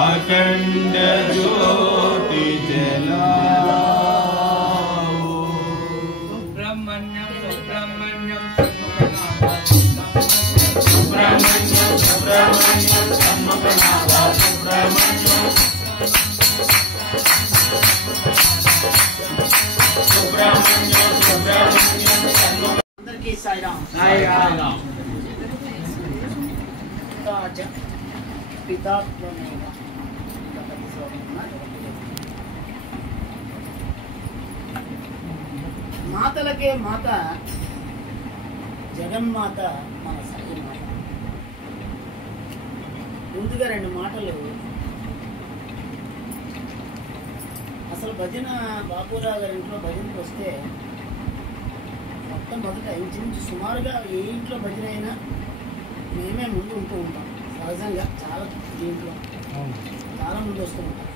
अखंड ज्योति जलाओ। सुब्रह्मण्यम सुब्रह्मण्यम सुब्रह्मण्यम सुब्रह्मण्यम सम्मगनावा सुब्रह्मण्यम सुब्रह्मण्यम सुब्रह्मण्यम అందరికీ సాయిరామ్ साईराम పితాత్మనేవ మాతలకే మాత జగన్మాత మన సాయి మాత. ముందుగా రెండు మాటలు. అసలు భజన బాబురావు గారి ఇంట్లో భజనకు వస్తే మొట్టమొదట ఇంచుమించు సుమారుగా ఏ ఇంట్లో భజన అయినా మేమే ముందు ఉంటూ ఉంటాం. సహజంగా చాలా దీంట్లో చాలా ముందు వస్తూ ఉంటాం.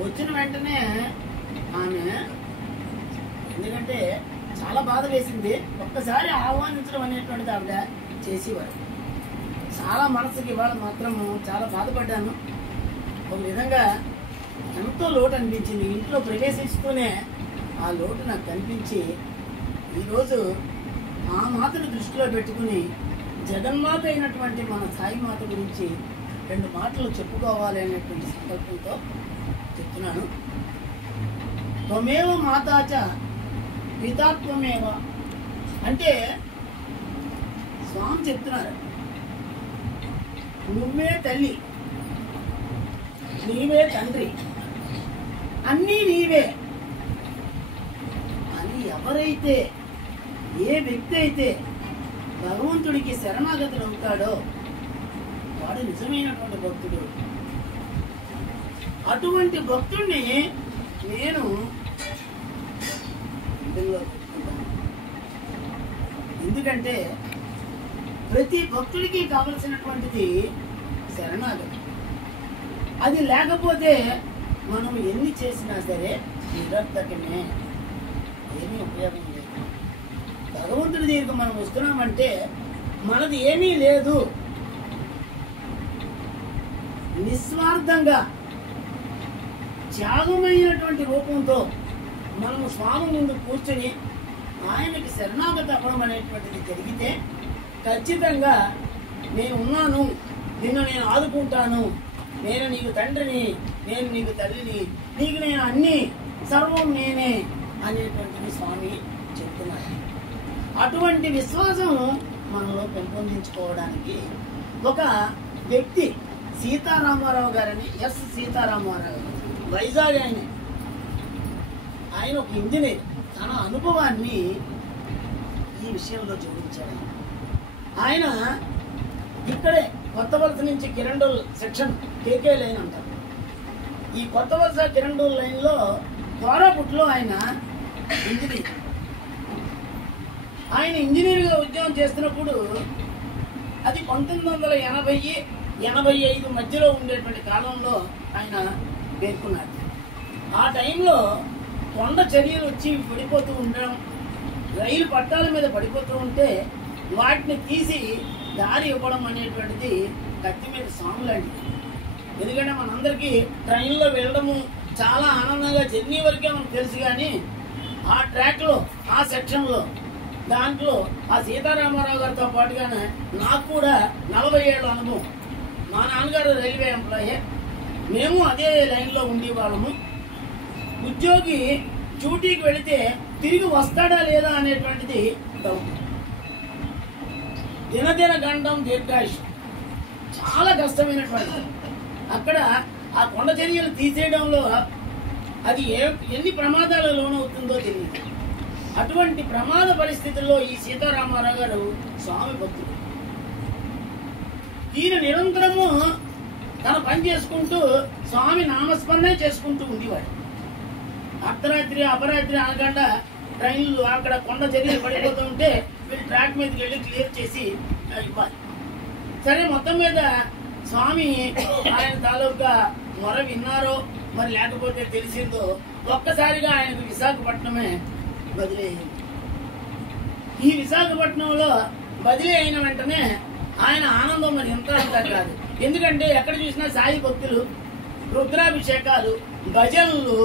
వచ్చిన వెంటనే ఆమె, ఎందుకంటే చాలా బాధ వేసింది, ఒక్కసారి ఆహ్వానించడం అనేటువంటిది ఆవిడ చేసేవారు. చాలా మనసుకి ఇవాళ మాత్రం చాలా బాధపడ్డాను. ఒక విధంగా ఎంతో లోటు అనిపించింది. ఇంట్లో ప్రవేశిస్తూనే ఆ లోటు నాకు కనిపించి ఈరోజు ఆ మాతను దృష్టిలో పెట్టుకుని జగన్మాత అయినటువంటి మన సాయి మాత గురించి రెండు మాటలు చెప్పుకోవాలి అనేటువంటి సంకల్పంతో చెప్తున్నాను. త్వమేవ మాతాచ పితాత్వమేవ అంటే స్వామి చెప్తున్నారు, నువ్వే తల్లి, నీవే తండ్రి, అన్నీ నీవే అని ఎవరైతే, ఏ వ్యక్తి అయితే భగవంతుడికి శరణాగతుడు అవుతాడో వాడు నిజమైనటువంటి భక్తుడు. అటువంటి భక్తుడిని నేను పెట్టుకుంటాను. ఎందుకంటే ప్రతి భక్తుడికి కావలసినటువంటిది శరణాగతి. అది లేకపోతే మనం ఎన్ని చేసినా సరే నిరర్థకమే, ఏమీ ఉపయోగం లేదు. భగవంతుడి దగ్గరికి మనం వస్తున్నామంటే మనది ఏమీ లేదు, నిస్వార్థంగా త్యాగమైనటువంటి రూపంతో మనము స్వామి ముందు కూర్చొని ఆయనకి శరణాగతి అవ్వడం అనేటువంటిది జరిగితే ఖచ్చితంగా నేను ఉన్నాను, నిన్ను నేను ఆదుకుంటాను, నేను నీకు తండ్రిని, నేను నీకు తల్లిని, నీకు నేను అన్ని, సర్వం నేనే అనేటువంటిది స్వామి చెప్తున్నారు. అటువంటి విశ్వాసం మనలో పెంపొందించుకోవడానికి ఒక వ్యక్తి సీతారామారావు గారని, ఎస్ సీతారామారావు గారు, వైజాగ్ ఆయన ఒక ఇంజనీర్. తన అనుభవాన్ని ఈ విషయంలో జోడించాడు. ఆయన ఇక్కడే కొత్త వలస నుంచి కిరండోల్ సెక్షన్ కేకే లైన్ అంటారు. ఈ కొత్త వలస కిరండోల్ లైన్ లో కోరాపుట్లో ఆయన ఇంజనీర్. ఆయన ఇంజనీర్ గా ఉద్యోగం చేస్తున్నప్పుడు అది 1980-85 మధ్యలో ఉండేటువంటి కాలంలో ఆయన పేర్కొన్నారు. ఆ టైంలో కొండ చర్యలు వచ్చి పడిపోతూ ఉండడం, రైలు పట్టాల మీద పడిపోతూ ఉంటే వాటిని తీసి దారి ఇవ్వడం అనేటువంటిది కత్తి మీద సాము లాంటిది. ఎందుకంటే మనందరికీ ట్రైన్లో వెళ్ళడము చాలా ఆనందంగా జర్నీ వరకే మనకు తెలుసు, కానీ ఆ ట్రాక్లో, ఆ సెక్షన్లో, దాంట్లో ఆ సీతారామారావు గారితో పాటుగానే నాకు కూడా 40 ఏళ్ళ అనుభవం. మా నాన్నగారు రైల్వే ఎంప్లాయీ, మేము అదే లైన్లో ఉండేవాళ్ళము. ఉద్యోగి డ్యూటీకి వెళితే తిరిగి వస్తాడా లేదా అనేటువంటిది డౌట్. దినదిన గండం దీర్ఘాయుష్ చాలా కష్టమైనటువంటి. అక్కడ ఆ కొండ చర్యలు తీసేయడంలో అది ఎన్ని ప్రమాదాలు లోనవుతుందో తెలియదు. అటువంటి ప్రమాద పరిస్థితుల్లో ఈ సీతారామారావు గారు స్వామి భక్తుడు. ఈయన నిరంతరము తన పని చేసుకుంటూ స్వామి నామస్మరణే చేసుకుంటూ ఉండేవాడు. అర్ధరాత్రి అపరాత్రి అనకుండా ట్రైన్లు అక్కడ కొండ చర్యలు పడిపోతూ ఉంటే వీళ్ళు ట్రాక్ మీదకి వెళ్ళి క్లియర్ చేసి ఇవ్వాలి. సరే, మొత్తం మీద స్వామి ఆయన తాలూకా మొర విన్నారో మరి లేకపోతే తెలిసిందో ఒక్కసారిగా ఆయనకు విశాఖపట్నమే బదిలీ అయింది. ఈ విశాఖపట్నంలో బదిలీ అయిన వెంటనే ఆయన ఆనందం మరి ఎంత అంతా కాదు. ఎందుకంటే ఎక్కడ చూసినా సాయి భక్తులు, రుద్రాభిషేకాలు, భజనలు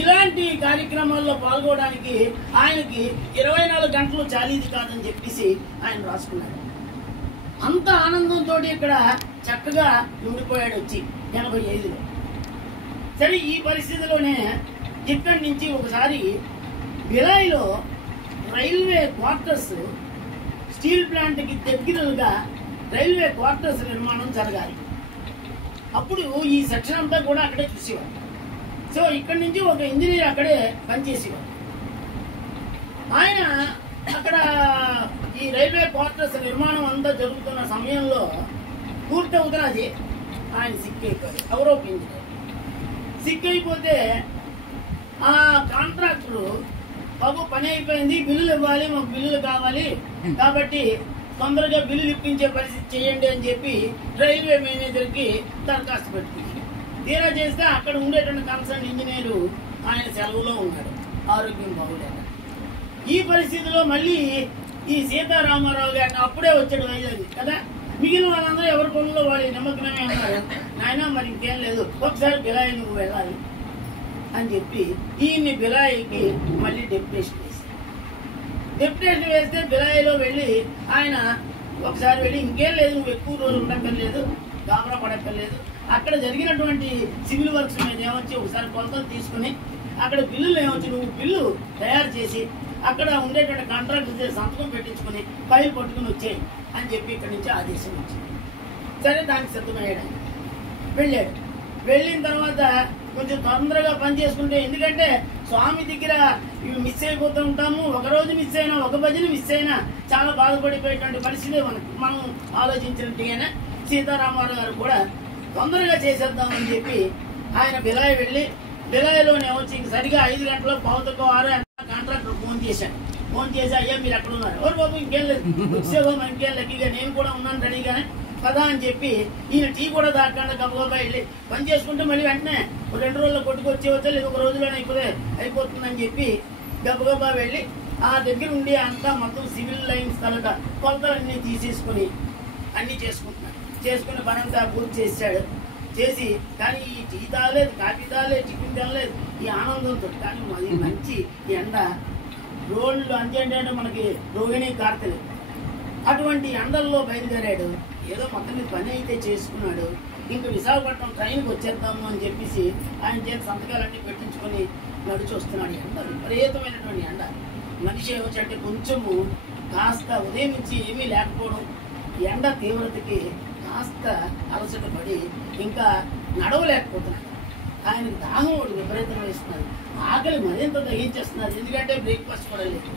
ఇలాంటి కార్యక్రమాల్లో పాల్గొనడానికి ఆయనకి 24 గంటలు చాలీది కాదని చెప్పేసి ఆయన రాసుకున్నాడు. అంత ఆనందంతో ఇక్కడ చక్కగా ఉండిపోయాడు వచ్చి 85లో. సరే, ఈ పరిస్థితిలోనే ఇక్కడి నుంచి ఒకసారి బిలాయిలో రైల్వే క్వార్టర్స్, స్టీల్ ప్లాంట్ కి దగ్గరగా రైల్వే క్వార్టర్స్ నిర్మాణం జరగాలి. అప్పుడు ఈ సెక్షన్ అంతా కూడా అక్కడే చూసేవాడు. సో ఇక్కడి నుంచి ఒక ఇంజనీర్ అక్కడే పనిచేసేవాడు. ఆయన అక్కడ ఈ రైల్వే క్వార్టర్స్ నిర్మాణం అంతా జరుగుతున్న సమయంలో పూర్తవుతున్నది. ఆయన సిక్ అయిపోయాడు. ఎవరో ఇంజనీర్ సిక్ అయిపోతే ఆ కాంట్రాక్టర్ బాబు పని అయిపోయింది, బిల్లులు ఇవ్వాలి, మాకు బిల్లులు కావాలి, కాబట్టి తొందరగా బిల్లులు ఇప్పించే పరిస్థితి చేయండి అని చెప్పి రైల్వే మేనేజర్ కి దరఖాస్తు పెట్టింది. తీరా చేస్తే అక్కడ ఉండేటువంటి కన్సర్న్ ఇంజనీరు ఆయన సెలవులో ఉన్నాడు, ఆరోగ్యం బాగులేక. ఈ పరిస్థితిలో మళ్ళీ ఈ సీతారామారావు గారిని అప్పుడే వచ్చాడు వైజాగ్ కదా. మిగిలిన వాళ్ళందరూ ఎవరి పనుల్లో వాళ్ళు నిమగ్నమే ఉన్నారు. నాయన మరి ఇంకేం లేదు, ఒకసారి బిలాయి నువ్వు వెళ్ళాలి అని చెప్పి ఈయన్ని బిలాయికి మళ్ళీ డెప్యుటేషన్ వేశారు. డెప్యుటేషన్ వేస్తే బిలాయిలో వెళ్ళి ఆయన ఒకసారి వెళ్ళి ఇంకేం లేదు, నువ్వు ఎక్కువ రోజులు ఉండక్కర్లేదు, గాబరా పడక్కర్లేదు, అక్కడ జరిగినటువంటి సివిల్ వర్క్స్ మీద ఏమొచ్చి ఒకసారి కొలతలు తీసుకుని అక్కడ బిల్లులు ఏమొచ్చి నువ్వు బిల్లు తయారు చేసి అక్కడ ఉండేటువంటి కాంట్రాక్టర్ సంతకం పెట్టించుకుని ఫైల్ పట్టుకుని వచ్చాయి అని చెప్పి ఇక్కడి నుంచి ఆదేశం వచ్చింది. సరే, దానికి సిద్ధమయ్యాడు. వెళ్ళాడు. వెళ్ళిన తర్వాత కొంచెం తొందరగా పని చేసుకుంటే, ఎందుకంటే స్వామి దగ్గర ఇవి మిస్ అయిపోతూ ఉంటాము. ఒక రోజు మిస్ అయినా, ఒక భజన మిస్ అయినా చాలా బాధపడిపోయేటువంటి పరిస్థితి మనం ఆలోచించినట్టుగానే సీతారామారావు గారు కూడా తొందరగా చేసేద్దామని చెప్పి ఆయన బిలాయి వెళ్ళి బిలాయిలోనే వచ్చి సరిగా 5 గంటల 5:15 కాంట్రాక్టర్ ఫోన్ చేశాడు. ఫోన్ చేసి, అయ్యా మీరు ఎక్కడ ఉన్నారు? ఎవరు బాబు ఇంకేం లేదు, వచ్చేవో ఇంకేం లక్కీగా నేను కూడా ఉన్నాను రెడీగానే కదా అని చెప్పి ఈయన టీ కూడా దాటకుండా గబగబా వెళ్ళి పని చేసుకుంటే మళ్ళీ వెంటనే 2 రోజుల్లో కొట్టుకొచ్చేవచ్చా లేదు, 1 రోజులోనే అయిపోతుందని చెప్పి గబగబా వెళ్ళి ఆ దగ్గర ఉండి అంతా మొత్తం సివిల్ లైన్స్ తలక కొలతలన్నీ తీసేసుకుని అన్ని చేసుకుని పనంతా పూర్తి చేశాడు. చేసి కానీ ఈ టీ తాగలేదు, కాఫీ తాగలేదు, టిఫిన్ తినలేదు ఈ ఆనందంతో. కానీ అది మంచి ఎండ, రోడ్లు అంజంటే మనకి రోహిణి కార్తెలు, అటువంటి ఎండల్లో బయలుదేరాడు. ఏదో మొత్తం మీద పని అయితే చేసుకున్నాడు. ఇంకా విశాఖపట్నం ట్రైన్కి వచ్చేద్దాము అని చెప్పేసి ఆయన చేతి సంతకాలన్నీ పెట్టించుకొని నడిచి వస్తున్నాడు. ఎండ విపరీతమైనటువంటి ఎండ. మనిషి ఏమొచ్చంటే కొంచెము కాస్త ఉదయం నుంచి ఏమీ లేకపోవడం, ఎండ తీవ్రతకి కాస్త అలసట పడి ఇంకా నడవలేకపోతున్నాడు. ఆయనకు దాహం ఒకటి విపరీతం వేస్తున్నారు, ఆకలి మరింత దహించేస్తున్నారు, ఎందుకంటే బ్రేక్ఫాస్ట్ కూడా లేదు.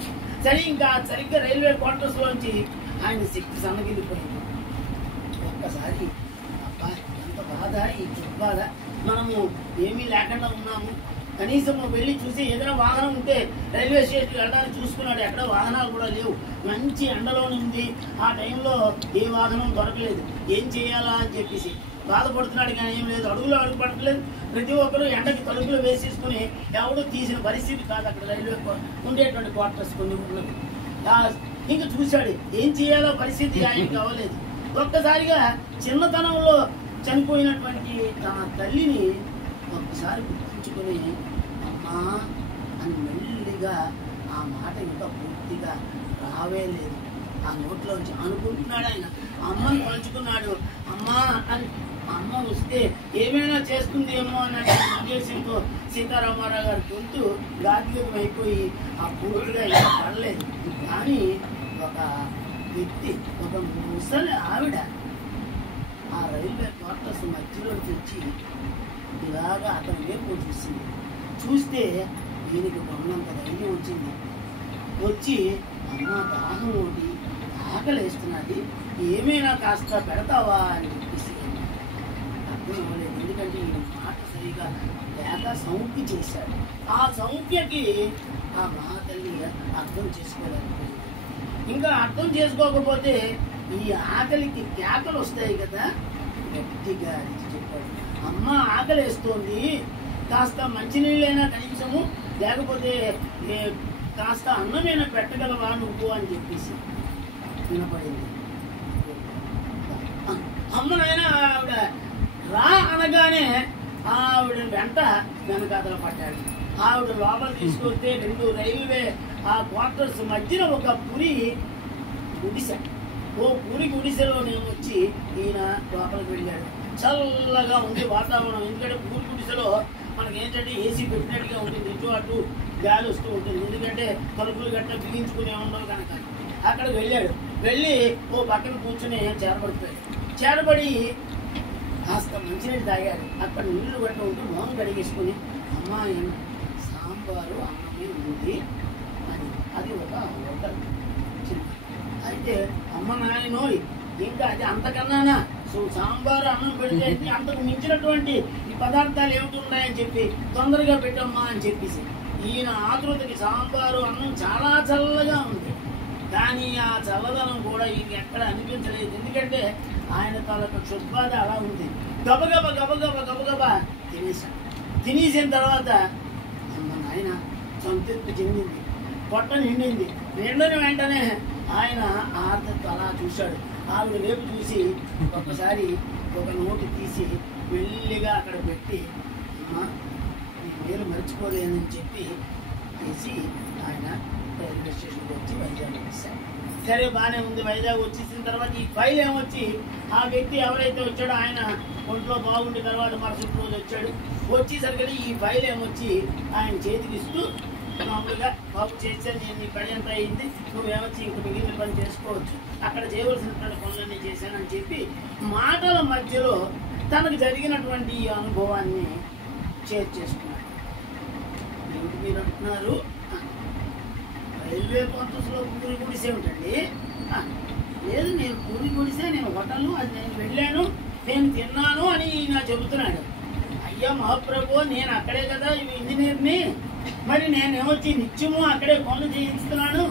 సరే, ఇంకా సరిగ్గా రైల్వే క్వార్టర్స్ లోంచి ఆయన శక్తి సన్నగిల్లిపోయింది. ఒక్కసారి అబ్బా ఎంత బాధ, ఈ బాధ, మనము ఏమీ లేకుండా ఉన్నాము, కనీసం వెళ్ళి చూసి ఏదైనా వాహనం ఉంటే రైల్వే స్టేషన్కి వెళ్ళడానికి చూసుకున్నాడు. ఎక్కడ వాహనాలు కూడా లేవు, మంచి ఎండలో ఉంది. ఆ టైంలో ఏ వాహనం దొరకలేదు. ఏం చేయాలా అని చెప్పేసి బాధపడుతున్నాడు. కానీ ఏం లేదు, అడుగు పడట్లేదు. ప్రతి ఒక్కరూ ఎండకి తలుపులు వేసేసుకుని ఎవడో తీసిన పరిస్థితి కాదు అక్కడ రైల్వే ఉండేటువంటి క్వార్టర్స్ కొన్ని ఉన్నది. ఇంకా చూశాడు ఏం చేయాలో పరిస్థితి ఆయనకి అవ్వలేదు. ఒక్కసారిగా చిన్నతనంలో చనిపోయినటువంటి తన తల్లిని ఒక్కసారి గుర్తించుకుని అమ్మా అని మెల్లిగా ఆ మాట ఇంకా పూర్తిగా రావేలేదు. ఆ నోట్లోంచి అనుకుంటున్నాడు. ఆయన అమ్మని తలుచుకున్నాడు. అమ్మా అని అమ్మ వస్తే ఏమైనా చేస్తుందేమో అనే ఉద్దేశంతో సీతారామారావు గారి గొంతు గాద్యం అయిపోయి ఆ పూర్తిగా ఇంకా పడలేదు. కానీ ఒక వ్యక్తి, ఒక ముసలి ఆవిడ ఆ రైల్వే క్వార్టర్స్ మధ్యలో వచ్చి ఇలాగా అతని వైపు చూసింది. చూస్తే ఈయనకి కొన్నంత ధైర్యం వచ్చింది. వచ్చి అమ్మ దాహం ఒకటి ఆకలి వేస్తున్నది, ఏమైనా కాస్త పెడతావా అని చెప్పేసి అర్థం అవ్వలేదు. ఎందుకంటే ఈయన మాట సరిగా లేక సౌఖ్య చేశాడు. ఆ సౌఖ్యకి ఆ మహాతల్లి అర్థం చేసుకోలేకపోయింది. ఇంకా అర్థం చేసుకోకపోతే ఈ ఆకలికి కేకలు వస్తాయి కదా, గట్టిగా అరిచి చెప్పాడు, అమ్మ ఆకలి వేస్తోంది, కాస్త మంచినీళ్ళైనా కనీసము, లేకపోతే కాస్త అన్నమైనా పెట్టగలవా నువ్వు అని చెప్పేసి వినపడింది. అమ్మనైనా ఆవిడ రా అనగానే ఆవిడ వెంట వెనకాతల పడ్డాడు. ఆవిడ లోపల తీసుకొస్తే 2 రైల్వే ఆ క్వార్టర్స్ మధ్యన ఒక పురి గుడిసె, ఓ పురి గుడిసెలో నేను వచ్చి ఈయన లోపలికి వెళ్ళాడు. చల్లగా ఉంది వాతావరణం. ఎందుకంటే పూరి గుడిసెలో మనకి ఏంటంటే ఏసీ పెట్టినట్టుగా ఉంటుంది, ఇటు అటు గాలి వస్తూ ఉంటుంది. ఎందుకంటే తలుపులు గట్ట బిగించుకునే ఉండవు కనుక. అక్కడికి వెళ్ళాడు. వెళ్ళి ఓ పక్కన కూర్చుని చేరబడిపోయాడు. చేరబడి కాస్త మంచినీళ్ళు తాగాడు. అక్కడ నీళ్లు గట్ట ఉంటే మొహం కడిగేసుకుని, అమ్మా సాంబారు అన్నమే ఉంది అని. అది ఒక హోటల్. అయితే అమ్మ నాయనో ఇంకా అది అంతకన్నానా, సో సాంబారు అన్నం పెడితే అంతకు మించినటువంటి ఈ పదార్థాలు ఏమిటి ఉన్నాయని చెప్పి తొందరగా పెట్టమ్మా అని చెప్పేసి ఈయన ఆతృతకి సాంబారు అన్నం చాలా చల్లగా ఉంది. కానీ ఆ చల్లదనం కూడా ఈయన ఎక్కడ అనిపించలేదు. ఎందుకంటే ఆయన తాలూకు క్షుద్బాధ అలా ఉంది. గబగబా తినేసాడు. తినేసిన తర్వాత అమ్మ నాయన సంతృప్తి చెందింది, పొట్ట నిండింది. నిండిన వెంటనే ఆయన ఆర్తతో అలా చూశాడు. ఆవిడ వైపు చూసి ఒక్కసారి ఒక నోటు తీసి మెల్లిగా అక్కడ పెట్టి, అమ్మ నీ పేరు మర్చిపోలేనని చెప్పి తీసి ఆయన రైల్వే స్టేషన్కి వచ్చి వైజాగ్ వచ్చేసాడు. సరే బాగానే ఉంది. వైజాగ్ వచ్చేసిన తర్వాత ఈ ఫైల్ ఏమొచ్చి ఆ వ్యక్తి ఎవరైతే వచ్చాడో ఆయన ఒంట్లో బాగుండే తర్వాత మరుసటి రోజు వచ్చాడు. వచ్చేసరికి ఈ ఫైల్ ఏమొచ్చి ఆయన చేతికి ఇస్తూ మామూలుగా బాబు చేశాను, నేను నీ పని ఎంత అయింది, నువ్వేమొచ్చి ఇంక మిగిలిన పని చేసుకోవచ్చు, అక్కడ చేయవలసినటువంటి పనులన్నీ చేశానని చెప్పి మాటల మధ్యలో తనకు జరిగినటువంటి ఈ అనుభవాన్ని షేర్ చేసుకున్నాడు. ఏమిటి మీరు అంటున్నారు, రైల్వే క్వార్టర్స్లో పూరి గుడిసే ఏమిటండి? లేదు, నేను పూరి గుడిసే, నేను హోటల్, అది నేను వెళ్ళాను, నేను తిన్నాను అని నా చెబుతున్నాడు. అయ్యా మహాప్రభు, నేను అక్కడే కదా ఇంజనీర్ని, మరి నేనేమొచ్చి నిత్యము అక్కడే పనులు చేయిస్తున్నాను,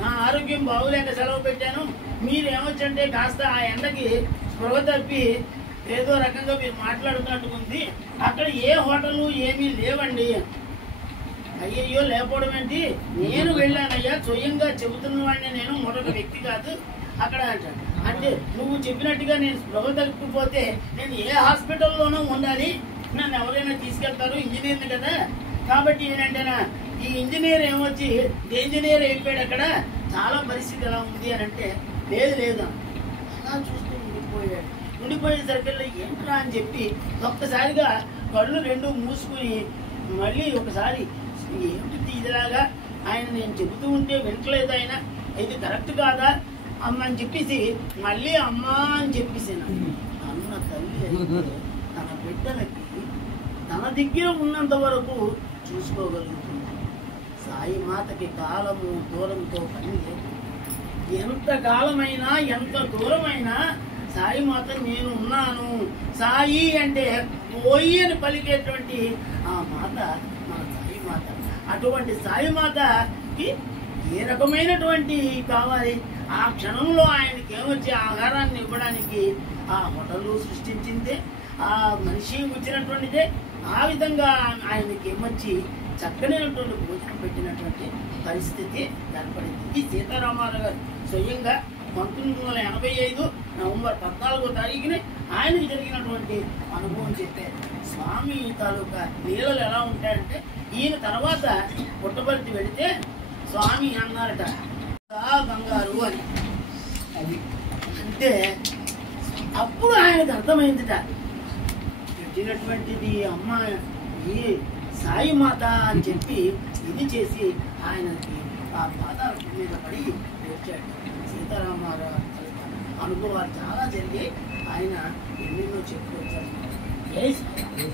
నా ఆరోగ్యం బాగులేక సెలవు పెట్టాను, మీరేమొచ్చంటే కాస్త ఆ ఎండకి స్పృహ తప్పి ఏదో రకంగా మీరు మాట్లాడుతున్నట్టు ఉంది, అక్కడ ఏ హోటలు ఏమీ లేవండి. అయ్యయ్యో లేకపోవడం ఏంటి, నేను వెళ్ళానయ్యా, స్వయంగా చెబుతున్న వాడిని, నేను మరొక వ్యక్తి కాదు అక్కడ అంటాడు. అంటే నువ్వు చెప్పినట్టుగా నేను స్పృహ తప్పిపోతే నేను ఏ హాస్పిటల్లోనూ ఉండాలి, నన్ను ఎవరైనా తీసుకెళ్తారు, ఇంజనీర్ని కదా. కాబట్టి ఏంటంటేనా ఈ ఇంజనీర్ ఏమొచ్చి ఇంజనీర్ అయిపోయాడు, అక్కడ చాలా పరిస్థితి ఎలా ఉంది అని అంటే, లేదు అలా చూస్తూ ఉండిపోయాడు. ఉండిపోయేసరికి ఏంట్రా అని చెప్పి ఒక్కసారిగా కళ్ళు 2 మూసుకుని మళ్ళీ ఒకసారి ఏమిటి ఇదిలాగా ఆయన నేను చెబుతూ ఉంటే వింటలేదు, ఆయన ఇది కరెక్ట్ కాదా అమ్మ అని చెప్పేసి మళ్ళీ అమ్మా అని చెప్పేసి అన్న తల్లి తన బిడ్డలకి తన దగ్గర ఉన్నంత వరకు చూసుకోగలుగుతుంది. సాయి మాతకి కాలము దూరంతో పని లేదు. ఎంత కాలమైనా ఎంత దూరమైనా సాయి మాత నేను ఉన్నాను, సాయి అంటే పోయి అని పలికేటువంటి ఆ మాత మన సాయి మాత. అటువంటి సాయి మాతకి ఏ రకమైనటువంటి కావాలి, ఆ క్షణంలో ఆయనకి ఏమొచ్చి ఆహారాన్ని ఇవ్వడానికి ఆ హోటల్ సృష్టించిందే, ఆ మనిషి వచ్చినటువంటిదే, ఆ విధంగా ఆయనకి ఏమొచ్చి చక్కనైనటువంటి భోజనం పెట్టినటువంటి పరిస్థితి ఏర్పడింది. ఇది సీతారామారావు గారు స్వయంగా 1985 నవంబర్ 14వ తారీఖున ఆయనకి జరిగినటువంటి అనుభవం చెప్పారు. స్వామి తాలూకా లీలలు ఎలా ఉంటాయంటే, ఈయన తర్వాత పుట్టపర్తి వెళితే స్వామి అన్నారట బంగారు అని. అది అంటే అప్పుడు ఆయనకు అర్థమైందిట, పెట్టినటువంటిది అమ్మ ఈ సాయి మాత అని చెప్పి ఇది చేసి ఆయనకి ఆ పాదాల మీద పడి వచ్చాడు. సీతారామారావు అనుభవాలు చాలా జరిగి ఆయన ఎన్నెన్నో చెప్పుకొచ్చారు. జై శ్రీరామ్.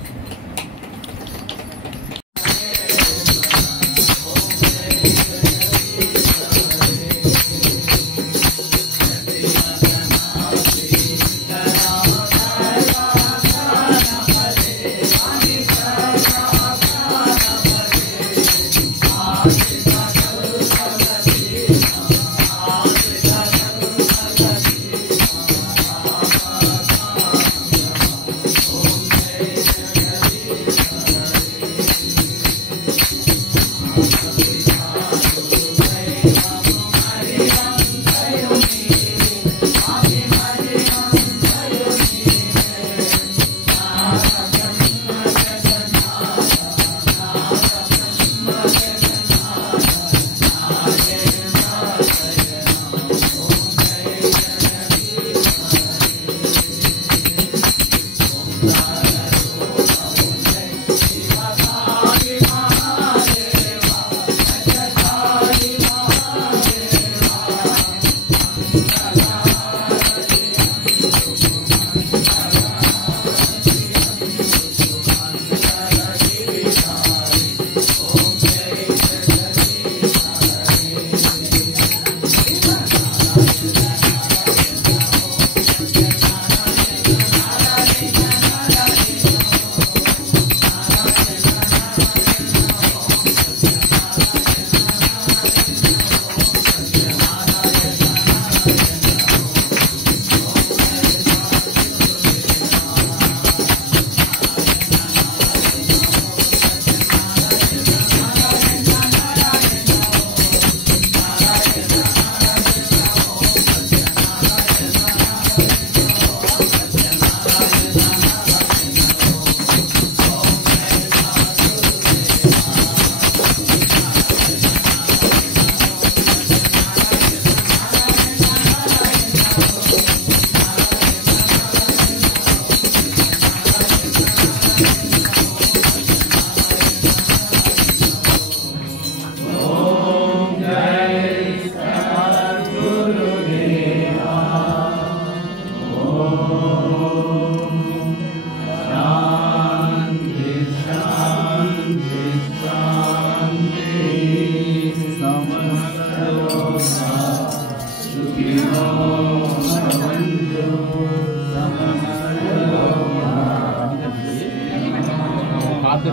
हाथ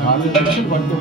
पड़ते